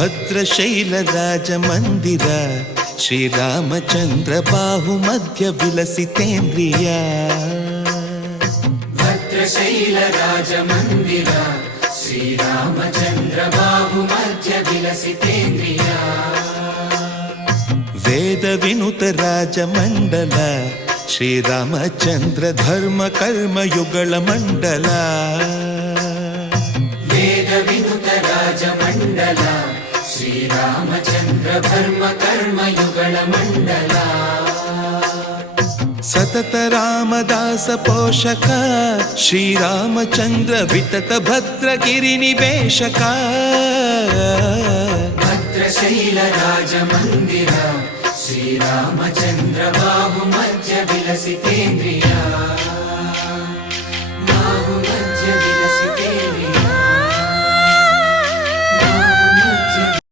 ಭದ್ರಶೈಲರಾಜಮಂದಿರ ಶ್ರೀರಾಮಚಂದ್ರ ಬಾಹುಮಧ್ಯ ವಿಲಸಿತೇಂದ್ರಿಯ. ಭದ್ರಶೈಲರಾಜಮಂದಿರ ಶ್ರೀರಾಮಚಂದ್ರ ಬಾಹುಮಧ್ಯ ವಿಲಸಿತೇಂದ್ರಿಯ. ವೇದ ವಿನುತ ರಾಜಮಂಡಲ ಶ್ರೀರಾಮಚಂದ್ರ ಧರ್ಮ ಕರ್ಮಯುಗಳ ಮಂಡಲ. ವೇದ ವಿನುತ ರಾಜಮಂಡಲ ಶ್ರೀರಾಮಚಂದ್ರ ಧರ್ಮ ಕರ್ಮಯುಗಳ ಮಂಡಲ. ಸತತ ರಾಮದಾಸ ಪೋಷಕ ಶ್ರೀರಾಮಚಂದ್ರ ವಿತತ ಭದ್ರಗಿರಿ ನಿವೇಶಕ. ಭದ್ರಶೈಲ ರಾಜಮಂದಿರ ಶ್ರೀರಾಮಚಂದ್ರ ಬಾಹುಮಧ್ಯ ವಿಲಸಿತೇಂದ್ರಿಯ.